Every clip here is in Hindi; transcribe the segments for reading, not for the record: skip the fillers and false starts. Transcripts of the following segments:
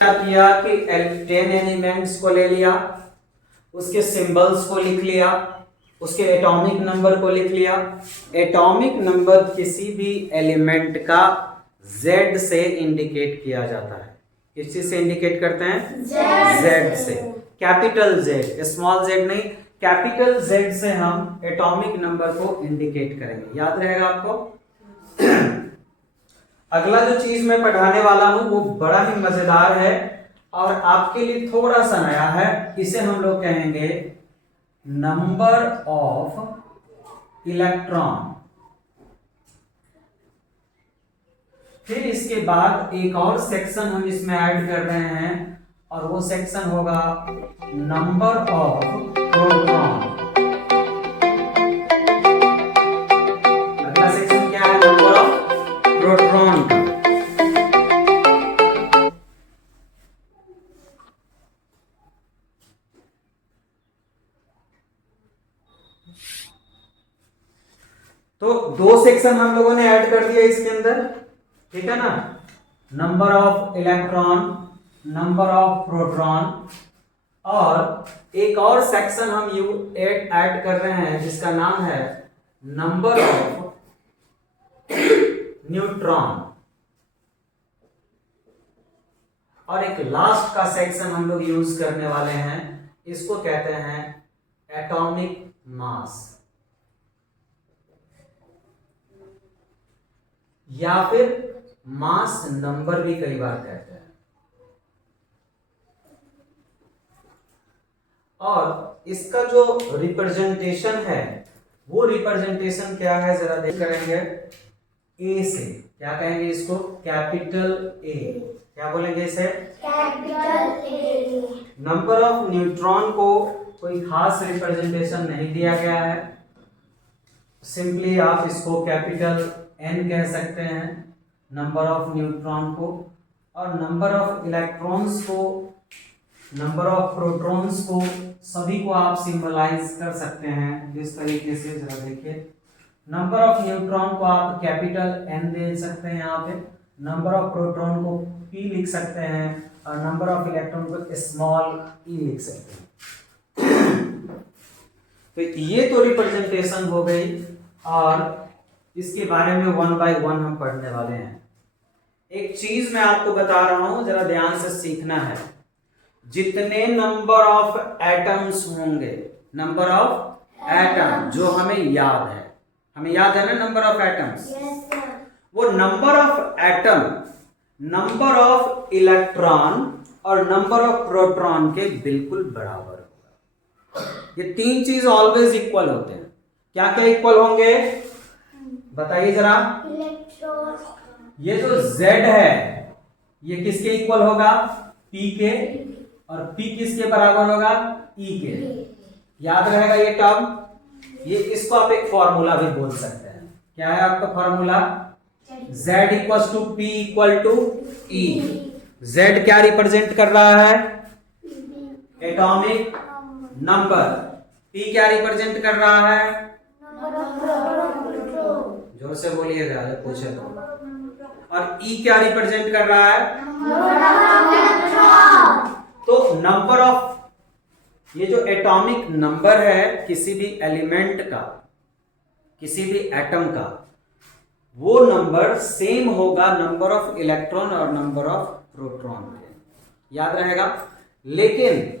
क्या किया कि 10 एलिमेंट्स को ले लिया, उसके सिंबल्स को लिख लिया, उसके एटॉमिक नंबर को लिख लिया। एटॉमिक नंबर किसी भी एलिमेंट का Z से इंडिकेट किया जाता है। किस चीज से इंडिकेट करते हैं? Z से। कैपिटल Z, स्मॉल z नहीं, कैपिटल Z से हम एटॉमिक नंबर को इंडिकेट करेंगे। याद रहेगा आपको? अगला जो चीज मैं पढ़ाने वाला हूं वो बड़ा ही मजेदार है और आपके लिए थोड़ा सा नया है। इसे हम लोग कहेंगे नंबर ऑफ इलेक्ट्रॉन। फिर इसके बाद एक और सेक्शन हम इसमें ऐड कर रहे हैं और वो सेक्शन होगा नंबर ऑफ प्रोटॉन। अगला सेक्शन क्या है? नंबर ऑफ प्रोटॉन का। तो दो सेक्शन हम लोगों ने ऐड कर दिया इसके अंदर, ठीक है ना? Number of electron, number of proton, और एक और सेक्शन हम ऐड कर रहे हैं जिसका नाम है नंबर ऑफ न्यूट्रॉन। और एक लास्ट का सेक्शन हम लोग यूज करने वाले हैं, इसको कहते हैं एटॉमिक मास, या फिर मास नंबर भी कई बार कहते हैं। और इसका जो रिप्रेजेंटेशन है वो रिप्रेजेंटेशन क्या है जरा देख करेंगे। ए से क्या कहेंगे इसको? Capital A. क्या बोलेंगे इसे? Capital A. Number of neutron को कोई खास रिप्रेजेंटेशन नहीं दिया गया है, सिंपली आप इसको कैपिटल एन कह सकते हैं नंबर ऑफ न्यूट्रॉन को। और नंबर ऑफ इलेक्ट्रॉन्स को, नंबर ऑफ प्रोटॉन्स को, सभी को आप सिंबलाइज कर सकते हैं जिस तरीके से, जरा देखिए। नंबर ऑफ न्यूट्रॉन को आप कैपिटल एन दे सकते हैं यहाँ पे, नंबर ऑफ प्रोटॉन को पी लिख सकते हैं और नंबर ऑफ इलेक्ट्रॉन को स्मॉल ई लिख सकते हैं। तो ये तो रिप्रेजेंटेशन हो गई और इसके बारे में 1 बाय 1 हम पढ़ने वाले हैं। एक चीज मैं आपको बता रहा हूं, जरा ध्यान से सीखना है। जितने नंबर ऑफ एटम्स होंगे, नंबर ऑफ एटम जो हमें याद है, हमें याद है ना नंबर ऑफ एटम्स, वो number of atom number of electron और नंबर ऑफ प्रोटॉन के बिल्कुल बराबर होगा। ये तीन चीज ऑलवेज इक्वल होते हैं। क्या क्या इक्वल होंगे बताइए जरा? ये जो Z है ये किसके इक्वल होगा? P के। और P किसके बराबर होगा? E के। याद रहेगा ये टर्म? ये इसको आप एक फॉर्मूला भी बोल सकते हैं। क्या है आपका formula? Z equal to P equal to E। Z क्या रिप्रेजेंट कर रहा है? Atomic number. P क्या रिप्रेजेंट कर रहा है? जोर से बोलिएगा जब पूछे तो। और E क्या रिप्रेजेंट कर रहा है? तो नंबर ऑफ, ये जो एटॉमिक नंबर है किसी भी एलिमेंट का, किसी भी एटम का, वो नंबर सेम होगा नंबर ऑफ इलेक्ट्रॉन और नंबर ऑफ प्रोटॉन के। याद रहेगा? लेकिन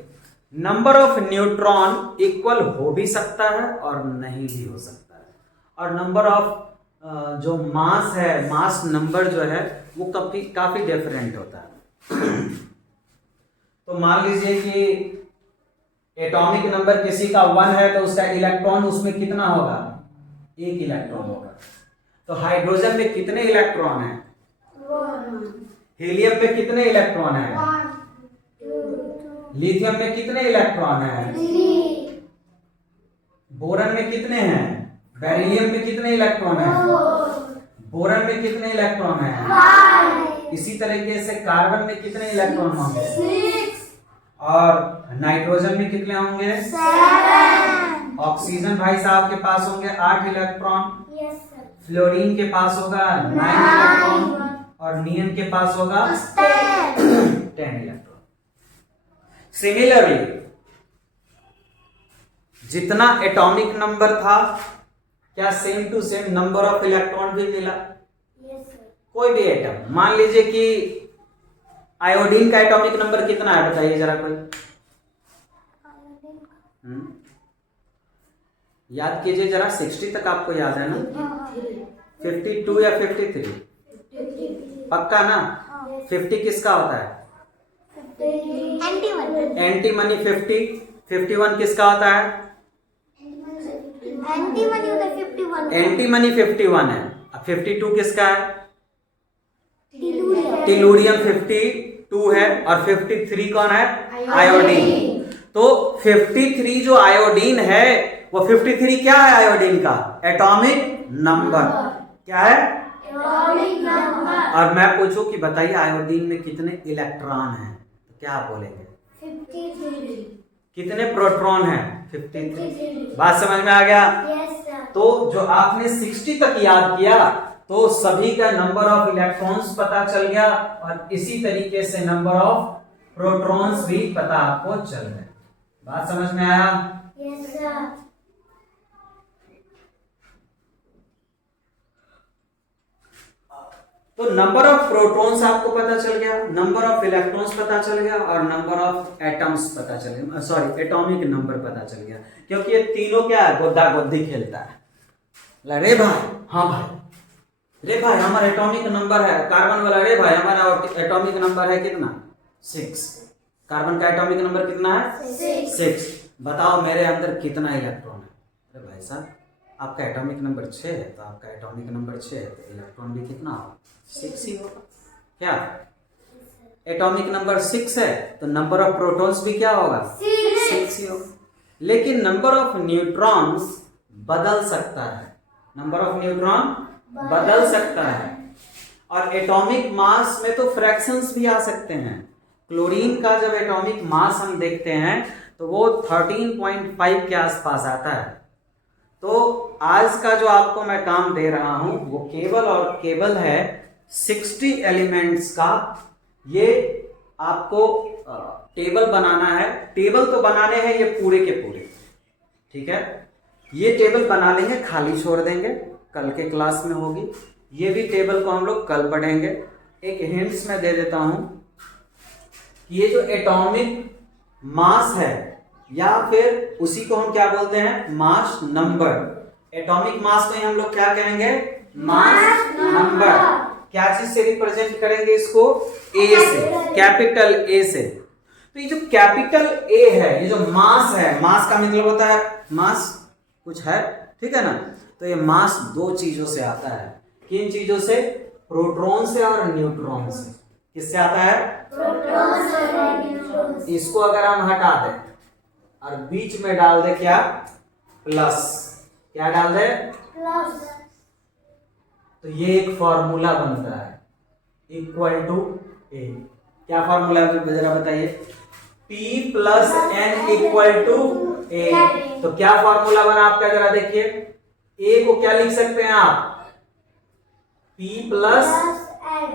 नंबर ऑफ न्यूट्रॉन इक्वल हो भी सकता है और नहीं भी हो सकता है। और नंबर ऑफ जो मास है, मास नंबर जो है वो काफी डिफरेंट होता है। तो मान लीजिए कि एटॉमिक नंबर किसी का 1 है तो उसका इलेक्ट्रॉन उसमें कितना होगा? 1 इलेक्ट्रॉन होगा। तो हाइड्रोजन में कितने इलेक्ट्रॉन हैं? 1। हीलियम में कितने इलेक्ट्रॉन हैं? 1। लिथियम में कितने इलेक्ट्रॉन हैं? 3। बोरन में कितने हैं? बेरिलियम में कितने इलेक्ट्रॉन हैं? 4। बोरन में कितने इलेक्ट्रॉन हैं? 5। इसी तरीके से कार्बन में कितने इलेक्ट्रॉन होंगे? 6। और नाइट्रोजन में कितने होंगे? 7। ऑक्सीजन भाई साहब के पास होंगे 8 इलेक्ट्रॉन। फ्लोरीन के पास होगा 9 इलेक्ट्रॉन और नियन के पास होगा 10 10 इलेक्ट्रॉन। सिमिलरली जितना एटॉमिक नंबर था, क्या same to same number of electron भी मिला? Yes sir. कोई भी एटम, मान लीजिए कि आयोडीन का एटॉमिक नंबर कितना है, बताइए जरा कोई। याद कीजिए जरा, 60 तक आपको याद है ना? 52 या 53? पक्का ना? 50 किसका होता है? एंटीमनी 50। 51 किसका होता है? एंटीमनी 51 है। अब 52 किसका है? टेलुरियम 52 है। और 53 कौन है? आयोडीन। तो 53 जो आयोडीन है, वो 53 क्या है आयोडीन का? Atomic number. क्या है? Atomic number. और मैं पूछूं कि बताइए आयोडीन में कितने इलेक्ट्रॉन हैं, तो क्या आप बोलेंगे? 53। कितने प्रोटॉन हैं? 53। बात समझ में आ गया? Yes sir. तो जो आपने 60 तक याद किया, तो सभी का नंबर ऑफ इलेक्ट्रॉन्स पता चल गया, और इसी तरीके से नंबर ऑफ प्रोटॉन्स भी पता आपको चल गए। बात समझ में आया? Yes sir. तो नंबर ऑफ प्रोटॉन्स आपको पता चल गया, नंबर ऑफ इलेक्ट्रॉन्स पता चल गया, और नंबर ऑफ एटम्स पता चल गया, सॉरी एटॉमिक नंबर पता चल गया। क्योंकि ये तीनों क्या है? गोदा गोदी खेलता है। रे भाई, हाँ भाई, रे भाई हमारा एटॉमिक नंबर है कार्बन वाला, रे भाई हमारा एटॉमिक नंबर है कितना? 6। कार्बन का एटॉमिक नंबर कितना है? 6। बताओ मेरे अंदर कितना इलेक्ट्रॉन है? अरे भाई साहब, आपका एटॉमिक नंबर 6 है, तो आपका एटॉमिक नंबर 6 है, तो इलेक्ट्रॉन भी कितना होगा? 6 ही होगा। क्या एटॉमिक नंबर 6 है, तो नंबर ऑफ प्रोटॉन्स भी क्या होगा? 6 ही होगा। लेकिन नंबर ऑफ न्यूट्रॉन्स बदल सकता है, नंबर ऑफ न्यूट्रॉन बदल सकता है। और एटॉमिक मास में तो फ्रैक्शंस भी आ सकते हैं। क्लोरीन का जब एटॉमिक मास हम देखते हैं, तो वो 13.5 के आसपास आता है। तो आज का जो आपको मैं काम दे रहा हूं, वो केवल और केवल है 60 एलिमेंट्स का। ये आपको टेबल बनाना है। टेबल तो बनाने हैं ये पूरे के पूरे, ठीक है? ये टेबल बना लेंगे, खाली छोड़ देंगे, कल के क्लास में होगी। ये भी टेबल को हम लोग कल पढ़ेंगे। एक हिंट्स मैं दे देता हूं कि ये जो एटॉमिक मास है, या फिर उसी को हम क्या बोलते हैं? Mass number. एटॉमिक मास को हम लोग क्या कहेंगे? Mass number. क्या चीज से रिप्रेजेंट करेंगे इसको? ए से, कैपिटल ए से। तो ये जो कैपिटल ए है, ये जो मास है, मास का मतलब होता है मास कुछ है, ठीक है ना? तो ये मास दो चीजों से आता है। किन चीजों से? प्रोटॉन से और न्यूट्रॉन से। किससे आता है? प्रोटॉन से और न्यूट्रॉन से। इसको अगर हम हटा दें और बीच में डाल दे क्या? प्लस। क्या डाल दे? प्लस। तो ये एक फॉर्मूला बनता है, इक्वल टू ए। क्या फॉर्मूला है जरा बताइए? P plus N equal to A. तो क्या फॉर्मूला बना आपका, जरा देखिए। ए को क्या लिख सकते हैं आप? P plus N.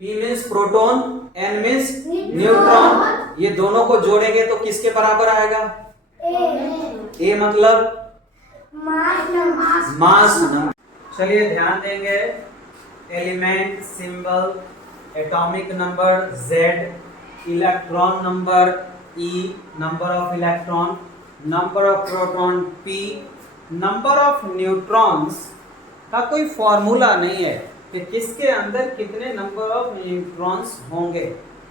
P means proton, N means neutron. ये दोनों को जोड़ेंगे तो किसके बराबर आएगा? ए मतलब मास नंबर। चलिए ध्यान देंगे। Element symbol, atomic number Z, electron number E, number of electron, number of proton P, number of neutrons का कोई फॉर्मूला नहीं है कि किसके अंदर कितने नंबर ऑफ न्यूट्रॉन्स होंगे।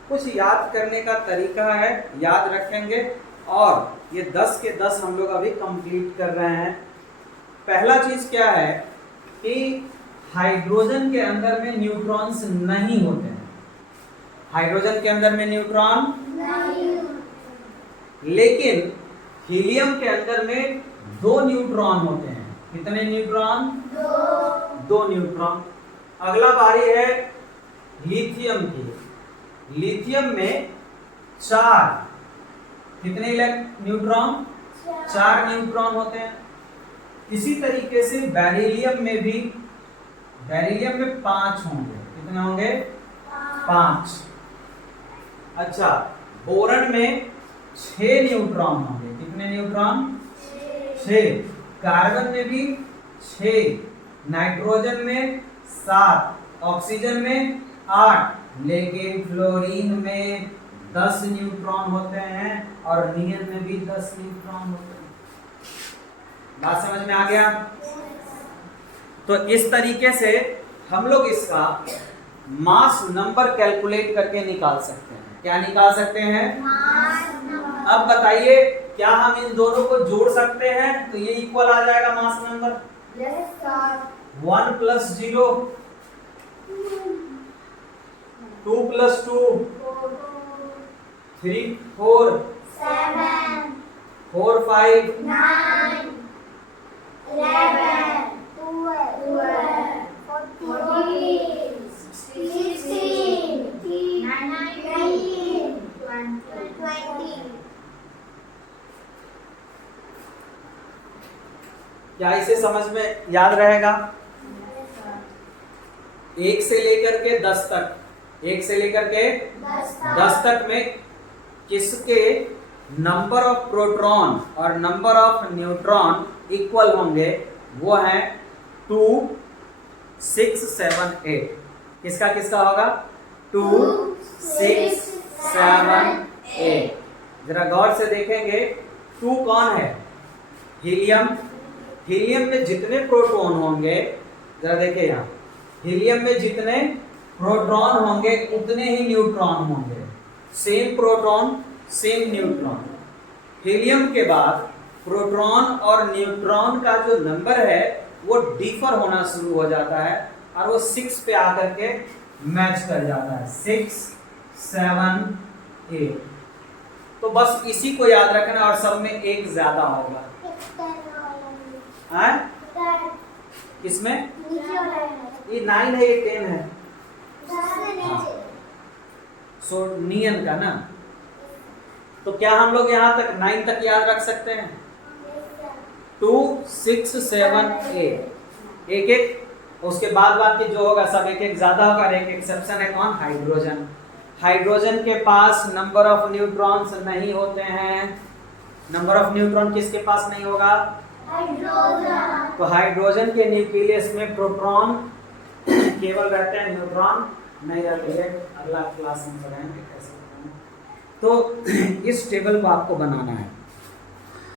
कुछ याद करने का तरीका है, याद रखेंगे। और ये 10 के 10 हम लोग अभी कंप्लीट कर रहे हैं। पहला चीज क्या है कि हाइड्रोजन के अंदर में न्यूट्रॉन्स नहीं होते हैं। हाइड्रोजन के अंदर में न्यूट्रॉन नहीं, लेकिन हीलियम के अंदर में 2 न्यूट्रॉन होते हैं। कितने न्यूट्रॉन? 2 न्यूट्रॉन। अगला बारी है लिथियम की। लिथियम में 4, कितने न्यूट्रॉन? 4 न्यूट्रॉन होते हैं। इसी तरीके से बेरिलियम में भी, बेरिलियम में 5 होंगे। कितने होंगे? 5। अच्छा, बोरन में 6 न्यूट्रॉन होंगे। कितने न्यूट्रॉन? 6। कार्बन में भी 6, नाइट्रोजन में 7, ऑक्सीजन में 8, लेकिन फ्लोरीन में 10 न्यूट्रॉन होते हैं और नियन में भी 10 न्यूट्रॉन होते हैं। बात समझ में आ गया? तो इस तरीके से हम लोग इसका मास नंबर कैलकुलेट करके निकाल सकते हैं। क्या निकाल सकते हैं? अब बताइए, क्या हम इन दोनों को जोड़ सकते हैं तो ये इक्वल आ जाएगा मास नंबर? 1 + 0, 2 + 2, 3 4, 4 5, क्या इसे समझ में याद रहेगा? 1 से लेकर के 10 तक, 1 से लेकर के 10 तक में किसके नंबर ऑफ प्रोटॉन और नंबर ऑफ न्यूट्रॉन इक्वल होंगे? वो है 2 6 7 8। किसका किसका होगा? 2 6 7 8। जरा गौर से देखेंगे, 2 कौन है? हीलियम। हीलियम में जितने प्रोटॉन होंगे, जरा देखिए यहाँ, हीलियम में जितने प्रोटॉन होंगे उतने ही न्यूट्रॉन होंगे। Same proton same neutron. Helium के बाद प्रोटॉन और न्यूट्रॉन का जो नंबर है वो डिफर होना शुरू हो जाता है और वो 6 पे आकर के मैच कर जाता है। 6 7 8। तो बस इसी को याद रखना और सब में एक ज्यादा होगा। इसमें ये 9 है, ये 10 है। सो नियन का ना, तो क्या हम लोग यहाँ तक 9 तक याद रख सकते हैं? 2 6 7 8 एक एक। उसके बाद के जो होगा सब एक एक ज्यादा होगा। और एक एक्सेप्शन है, कौन? हाइड्रोजन। हाइड्रोजन के पास नंबर ऑफ न्यूट्रॉन्स नहीं होते हैं। नंबर ऑफ न्यूट्रॉन किसके पास नहीं होगा? हाइड्रोजन। तो हाइड्रोजन के न्यूक्लियस में प्रोटॉन केवल रहते हैं, न्यूट्रॉन नहीं रहते हैं। अगला क्लास में पढ़ाएंगे कैसे। तो इस टेबल को आपको बनाना है।